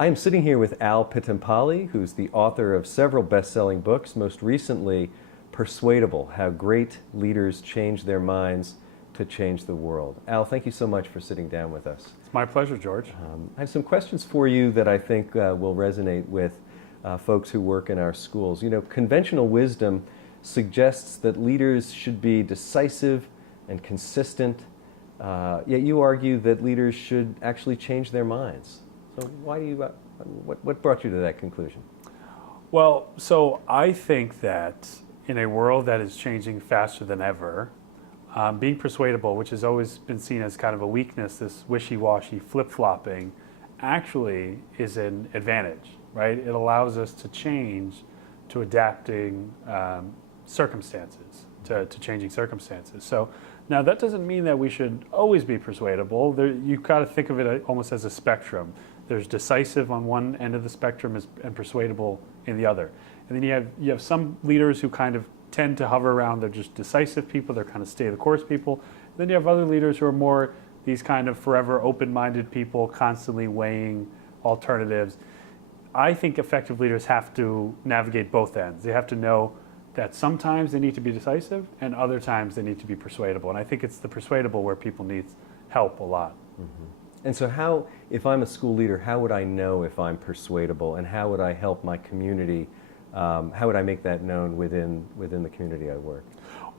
I am sitting here with Al Pittampalli, who's the author of several best-selling books, most recently Persuadable: How Great Leaders Change Their Minds to Change the World. Al, thank you so much for sitting down with us. It's my pleasure, George. I have some questions for you that I think will resonate with folks who work in our schools. You know, conventional wisdom suggests that leaders should be decisive and consistent, yet you argue that leaders should actually change their minds. So why do you, what brought you to that conclusion? Well, so I think that in a world that is changing faster than ever, being persuadable, which has always been seen as kind of a weakness, this wishy-washy flip-flopping, actually is an advantage, right? It allows us to change to adapting circumstances, to changing circumstances. So now that doesn't mean that we should always be persuadable. You've got to think of it almost as a spectrum. There's decisive on one end of the spectrum and persuadable in the other. And then you have some leaders who kind of tend to hover around. They're just decisive people. They're kind of stay the course people. And then you have other leaders who are more these kind of forever open-minded people, constantly weighing alternatives. I think effective leaders have to navigate both ends. They have to know that sometimes they need to be decisive and other times they need to be persuadable. And I think it's the persuadable where people need help a lot. Mm-hmm. And so how, if I'm a school leader, how would I know if I'm persuadable, and how would I help my community? How would I make that known within the community I work?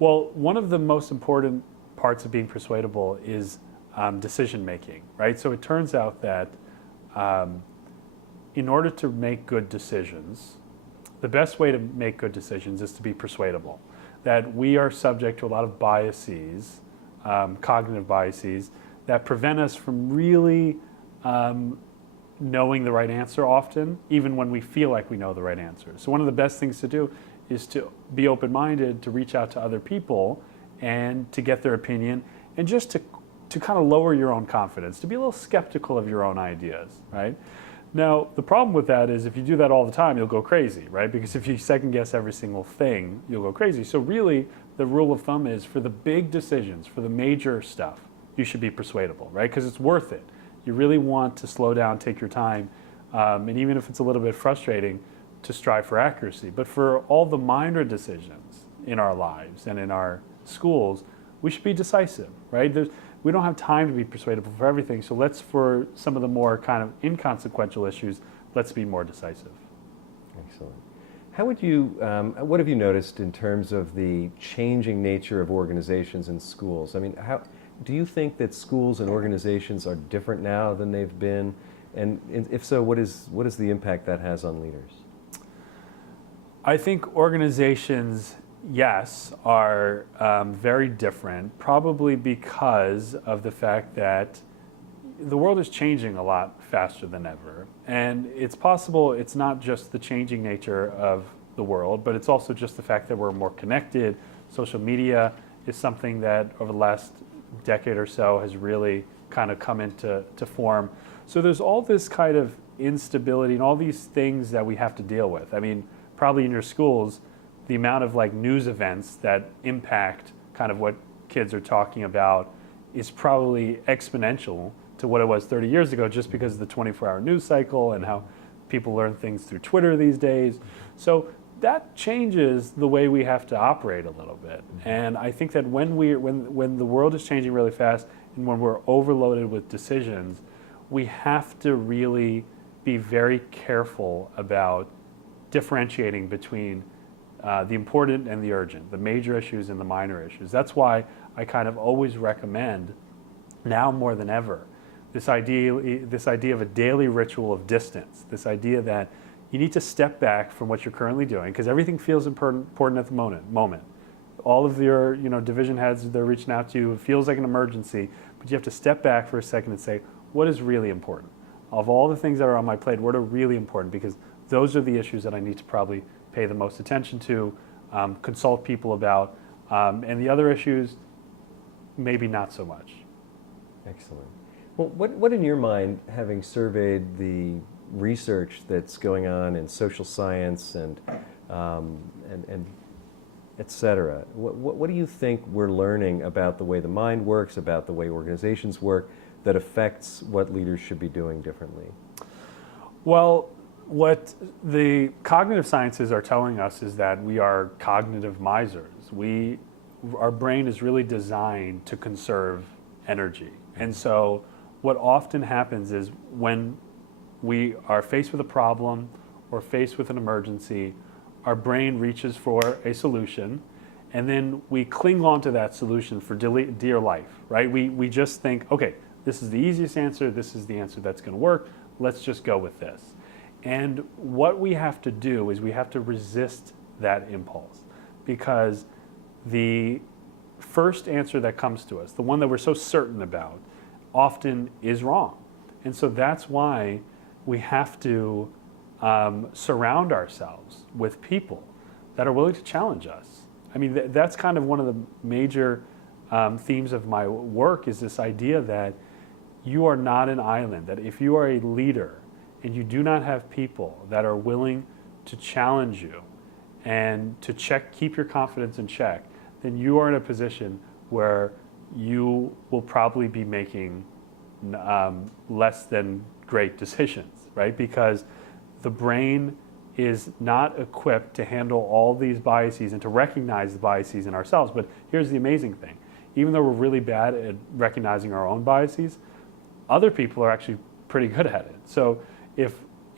Well, one of the most important parts of being persuadable is decision making, right? So it turns out that in order to make good decisions, the best way to make good decisions is to be persuadable. That we are subject to a lot of biases, cognitive biases, that prevent us from really knowing the right answer often, even when we feel like we know the right answer. So one of the best things to do is to be open-minded, to reach out to other people and to get their opinion, and just to kind of lower your own confidence, to be a little skeptical of your own ideas, right? Now, the problem with that is if you do that all the time, you'll go crazy, right? Because if you second guess every single thing, you'll go crazy. So really, the rule of thumb is for the big decisions, for the major stuff, you should be persuadable, right? Because it's worth it. You really want to slow down, take your time, and even if it's a little bit frustrating, to strive for accuracy. But for all the minor decisions in our lives and in our schools, we should be decisive, right? We don't have time to be persuadable for everything, so for some of the more kind of inconsequential issues, let's be more decisive. Excellent. How would you, what have you noticed in terms of the changing nature of organizations in schools? I mean, do you think that schools and organizations are different now than they've been? And if so, what is the impact that has on leaders? I think organizations, yes, are very different, probably because of the fact that the world is changing a lot faster than ever. And it's possible it's not just the changing nature of the world, but it's also just the fact that we're more connected. Social media is something that over the last decade or so has really kind of come into form. So there's all this kind of instability and all these things that we have to deal with. I mean, probably in your schools, the amount of like news events that impact kind of what kids are talking about is probably exponential to what it was 30 years ago, just because of the 24-hour news cycle and how people learn things through Twitter these days. So that changes the way we have to operate a little bit. And I think that when the world is changing really fast and when we're overloaded with decisions, we have to really be very careful about differentiating between the important and the urgent, the major issues and the minor issues. That's why I kind of always recommend, now more than ever, this idea of a daily ritual of distance, this idea that you need to step back from what you're currently doing, because everything feels important at the moment. All of your division heads, they're reaching out to you. It feels like an emergency, but you have to step back for a second and say, what is really important? Of all the things that are on my plate, what are really important? Because those are the issues that I need to probably pay the most attention to, consult people about, and the other issues, maybe not so much. Excellent. Well, what in your mind, having surveyed the research that's going on in social science and et cetera, what do you think we're learning about the way the mind works, about the way organizations work, that affects what leaders should be doing differently? Well, what the cognitive sciences are telling us is that we are cognitive misers. Our brain is really designed to conserve energy. And so what often happens is when we are faced with a problem or faced with an emergency, our brain reaches for a solution, and then we cling on to that solution for dear life, right? We just think, okay, this is the easiest answer, this is the answer that's going to work, let's just go with this. And what we have to do is we have to resist that impulse, because the first answer that comes to us, the one that we're so certain about, often is wrong. And so that's why we have to surround ourselves with people that are willing to challenge us. I mean, that's kind of one of the major themes of my work, is this idea that you are not an island, that if you are a leader and you do not have people that are willing to challenge you and to keep your confidence in check, then you are in a position where you will probably be making less than great decisions, right? Because the brain is not equipped to handle all these biases and to recognize the biases in ourselves. But here's the amazing thing. Even though we're really bad at recognizing our own biases, other people are actually pretty good at it. So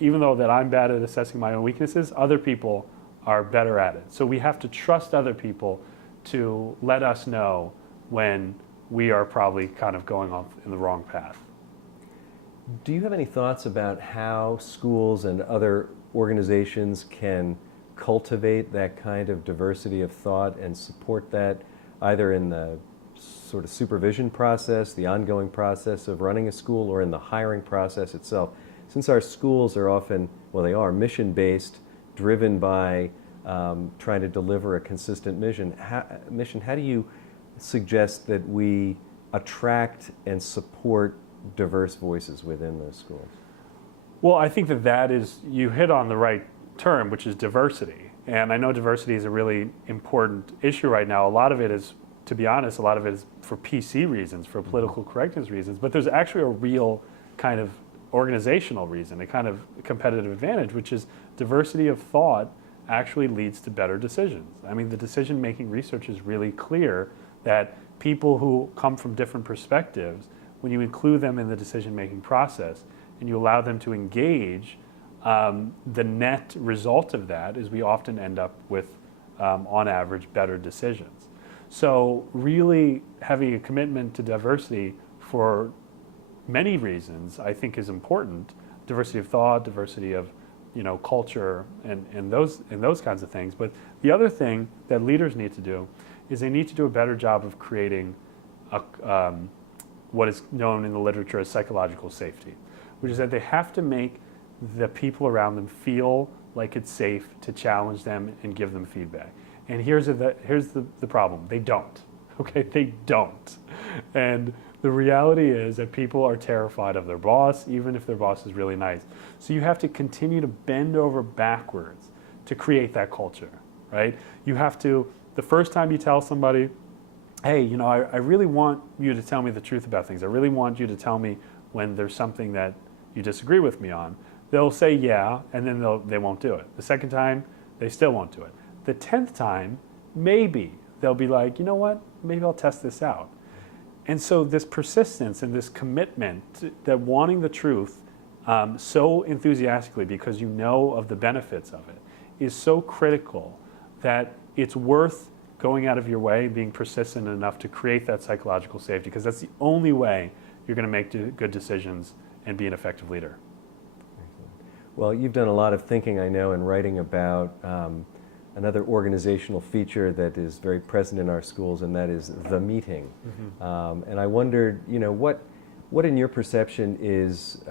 even though that I'm bad at assessing my own weaknesses, other people are better at it. So we have to trust other people to let us know when we are probably kind of going off in the wrong path. Do you have any thoughts about how schools and other organizations can cultivate that kind of diversity of thought and support that, either in the sort of supervision process, the ongoing process of running a school, or in the hiring process itself? Since our schools are often, well, they are mission-based, driven by trying to deliver a consistent mission, how do you suggest that we attract and support diverse voices within those schools? Well, I think that is, you hit on the right term, which is diversity. And I know diversity is a really important issue right now. A lot of it is, to be honest, a lot of it is for PC reasons, for political correctness reasons. But there's actually a real kind of organizational reason, a kind of competitive advantage, which is diversity of thought actually leads to better decisions. I mean, the decision-making research is really clear that people who come from different perspectives, when you include them in the decision-making process and you allow them to engage, the net result of that is we often end up with, on average, better decisions. So really having a commitment to diversity for many reasons, I think, is important. Diversity of thought, diversity of culture, and those kinds of things. But the other thing that leaders need to do is they need to do a better job of creating what is known in the literature as psychological safety, which is that they have to make the people around them feel like it's safe to challenge them and give them feedback. And here's the problem. They don't. Okay, they don't. And the reality is that people are terrified of their boss, even if their boss is really nice. So you have to continue to bend over backwards to create that culture, right? You have to, the first time you tell somebody, hey, I really want you to tell me the truth about things. I really want you to tell me when there's something that you disagree with me on. They'll say yeah, and then they won't do it. The second time, they still won't do it. The 10th time, maybe they'll be like, you know what, maybe I'll test this out. And so this persistence and this commitment that wanting the truth so enthusiastically because you know of the benefits of it is so critical that it's worth going out of your way, being persistent enough to create that psychological safety, because that's the only way you're going to make good decisions and be an effective leader. Well, you've done a lot of thinking, I know, and writing about another organizational feature that is very present in our schools, and that is the meeting. Mm-hmm. And I wondered, what in your perception is,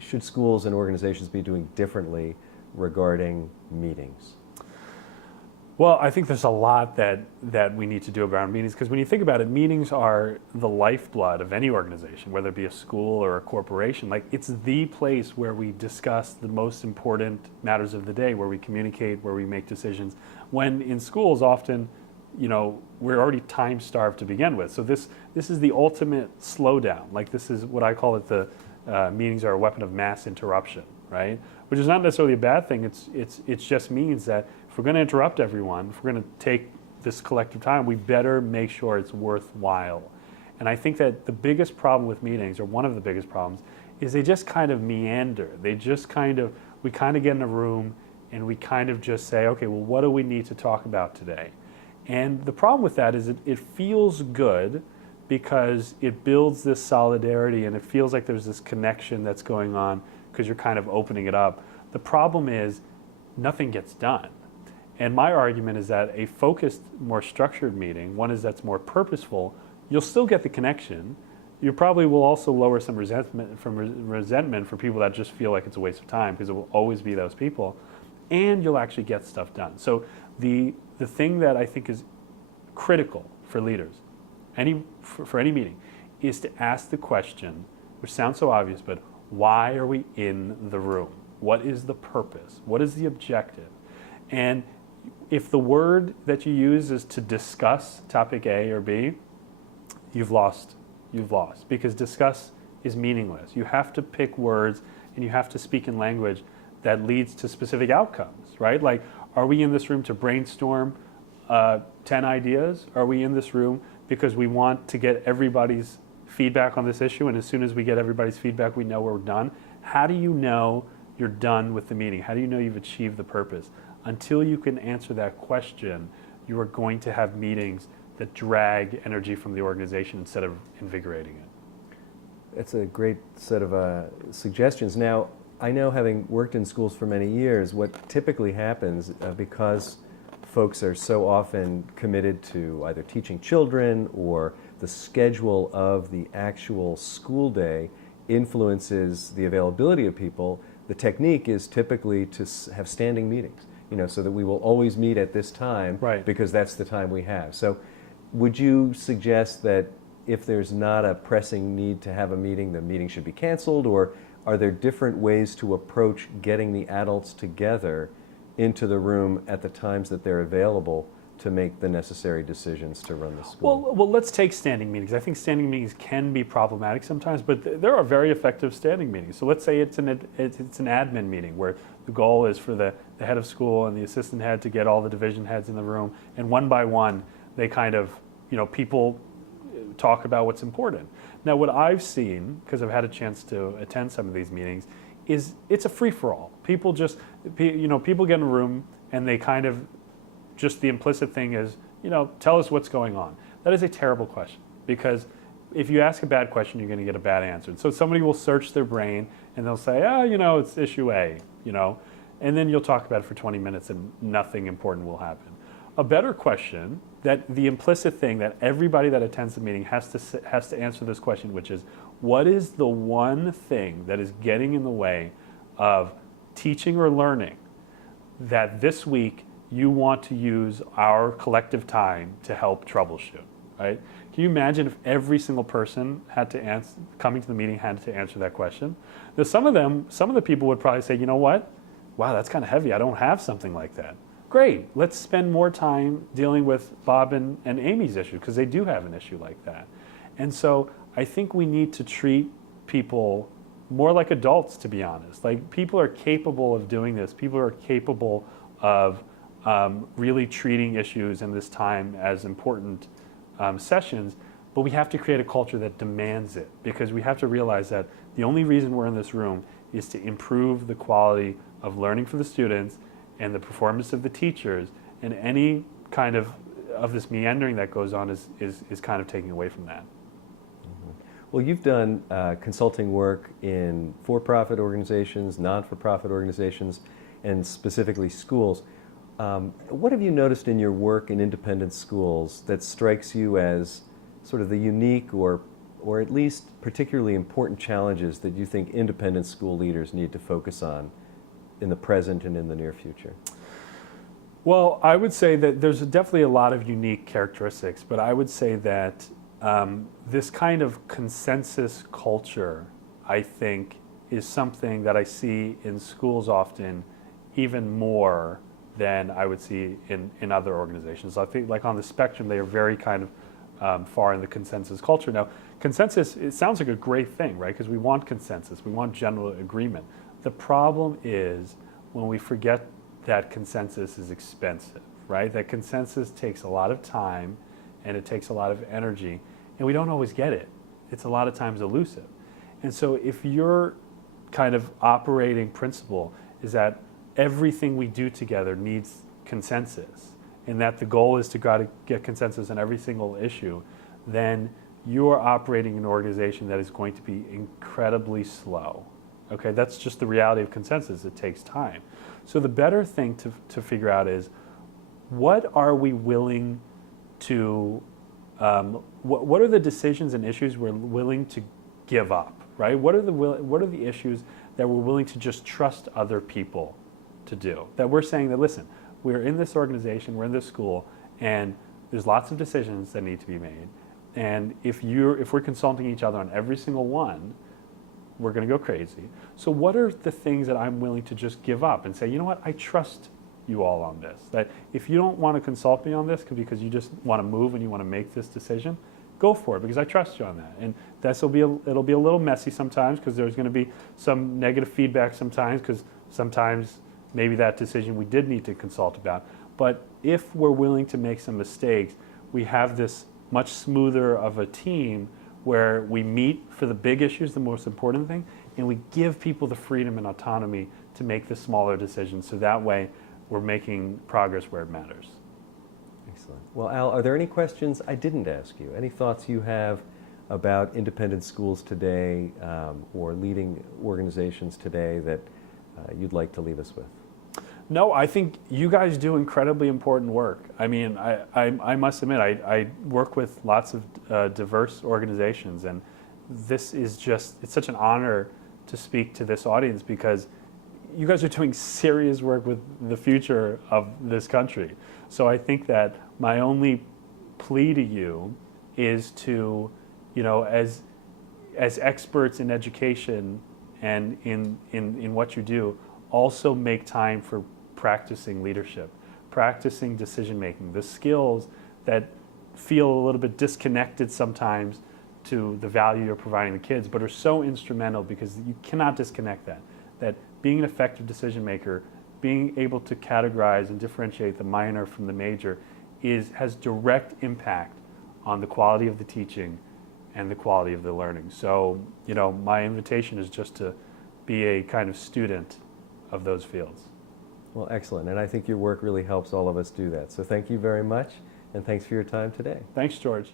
should schools and organizations be doing differently regarding meetings? Well, I think there's a lot that we need to do around meetings, because when you think about it, meetings are the lifeblood of any organization, whether it be a school or a corporation. Like, it's the place where we discuss the most important matters of the day, where we communicate, where we make decisions. When in schools, often, we're already time-starved to begin with. So this is the ultimate slowdown. Like, this is what I call it, the meetings are a weapon of mass interruption, right? Which is not necessarily a bad thing. It just means that if we're going to interrupt everyone, if we're going to take this collective time, we better make sure it's worthwhile. And I think that the biggest problem with meetings, or one of the biggest problems, is they just kind of meander. We kind of get in a room and we kind of just say, okay, well, what do we need to talk about today? And the problem with that is it feels good because it builds this solidarity and it feels like there's this connection that's going on because you're kind of opening it up. The problem is nothing gets done. And my argument is that a focused, more structured meeting, one is that's more purposeful, you'll still get the connection. You probably will also lower some resentment for people that just feel like it's a waste of time, because it will always be those people. And you'll actually get stuff done. So the thing that I think is critical for leaders, for any meeting, is to ask the question, which sounds so obvious, but why are we in the room? What is the purpose? What is the objective? And if the word that you use is to discuss topic A or B, you've lost, because discuss is meaningless. You have to pick words and you have to speak in language that leads to specific outcomes, right? Like, are we in this room to brainstorm 10 ideas? Are we in this room because we want to get everybody's feedback on this issue, and as soon as we get everybody's feedback, we know we're done? How do you know you're done with the meeting? How do you know you've achieved the purpose? Until you can answer that question, you are going to have meetings that drag energy from the organization instead of invigorating it. That's a great set of suggestions. Now, I know, having worked in schools for many years, what typically happens, because folks are so often committed to either teaching children or the schedule of the actual school day influences the availability of people, the technique is typically to have standing meetings, so that we will always meet at this time, right, because that's the time we have. So would you suggest that if there's not a pressing need to have a meeting, the meeting should be canceled, or are there different ways to approach getting the adults together into the room at the times that they're available to make the necessary decisions to run the school? Well, let's take standing meetings. I think standing meetings can be problematic sometimes, but there are very effective standing meetings. So let's say it's an admin meeting where the goal is for the head of school and the assistant head to get all the division heads in the room, and one by one, they kind of, people talk about what's important. Now, what I've seen, because I've had a chance to attend some of these meetings, is it's a free-for-all. People get in a room and they kind of, just the implicit thing is, tell us what's going on. That is a terrible question, because if you ask a bad question, you're going to get a bad answer. And so somebody will search their brain and they'll say, it's issue A, and then you'll talk about it for 20 minutes and nothing important will happen. A better question, that the implicit thing that everybody that attends the meeting has to answer this question, which is, what is the one thing that is getting in the way of teaching or learning that this week you want to use our collective time to help troubleshoot, right? Can you imagine if every single person coming to the meeting had to answer that question? Now, some of the people would probably say, you know what? Wow, that's kind of heavy. I don't have something like that. Great, let's spend more time dealing with Bob and Amy's issue, because they do have an issue like that. And so I think we need to treat people more like adults, to be honest. Like, people are capable of doing this. People are capable of really treating issues in this time as important sessions, but we have to create a culture that demands it, because we have to realize that the only reason we're in this room is to improve the quality of learning for the students and the performance of the teachers, and any kind of this meandering that goes on is kind of taking away from that. Mm-hmm. Well, you've done consulting work in for-profit organizations, non-for-profit organizations, and specifically schools. What have you noticed in your work in independent schools that strikes you as sort of the unique or at least particularly important challenges that you think independent school leaders need to focus on in the present and in the near future? Well, I would say that there's definitely a lot of unique characteristics, but I would say that this kind of consensus culture, I think, is something that I see in schools often even more than I would see in other organizations. I think, like, on the spectrum, they are very kind of far in the consensus culture. Now, consensus, it sounds like a great thing, right? Because we want consensus, we want general agreement. The problem is when we forget that consensus is expensive, right? That consensus takes a lot of time and it takes a lot of energy, and we don't always get it. It's a lot of times elusive. And so if your kind of operating principle is that everything we do together needs consensus, and that the goal is to try to get consensus on every single issue, then you are operating an organization that is going to be incredibly slow. Okay, that's just the reality of consensus. It takes time. So the better thing to figure out is, what are we willing to, what are the decisions and issues we're willing to give up, right? What are the issues that we're willing to just trust other people to do? That we're saying that, listen, we're in this organization, we're in this school, and there's lots of decisions that need to be made. And if we're consulting each other on every single one, we're going to go crazy. So what are the things that I'm willing to just give up and say, you know what, I trust you all on this. That if you don't want to consult me on this because you just want to move and you want to make this decision, go for it, because I trust you on that. And it'll be a little messy sometimes, because there's going to be some negative feedback sometimes, because sometimes maybe that decision we did need to consult about. But if we're willing to make some mistakes, we have this much smoother of a team where we meet for the big issues, the most important thing, and we give people the freedom and autonomy to make the smaller decisions, so that way we're making progress where it matters. Excellent. Well, Al, are there any questions I didn't ask you? Any thoughts you have about independent schools today, or leading organizations today, that you'd like to leave us with? No, I think you guys do incredibly important work. I mean, I must admit, I work with lots of diverse organizations, and this is it's such an honor to speak to this audience, because you guys are doing serious work with the future of this country. So I think that my only plea to you is to, as experts in education and in what you do, also make time for practicing leadership, practicing decision making, the skills that feel a little bit disconnected sometimes to the value you're providing the kids, but are so instrumental, because you cannot disconnect that being an effective decision maker, being able to categorize and differentiate the minor from the major, has direct impact on the quality of the teaching and the quality of the learning. So, my invitation is just to be a kind of student of those fields. Well, excellent. And I think your work really helps all of us do that. So thank you very much, and thanks for your time today. Thanks, George.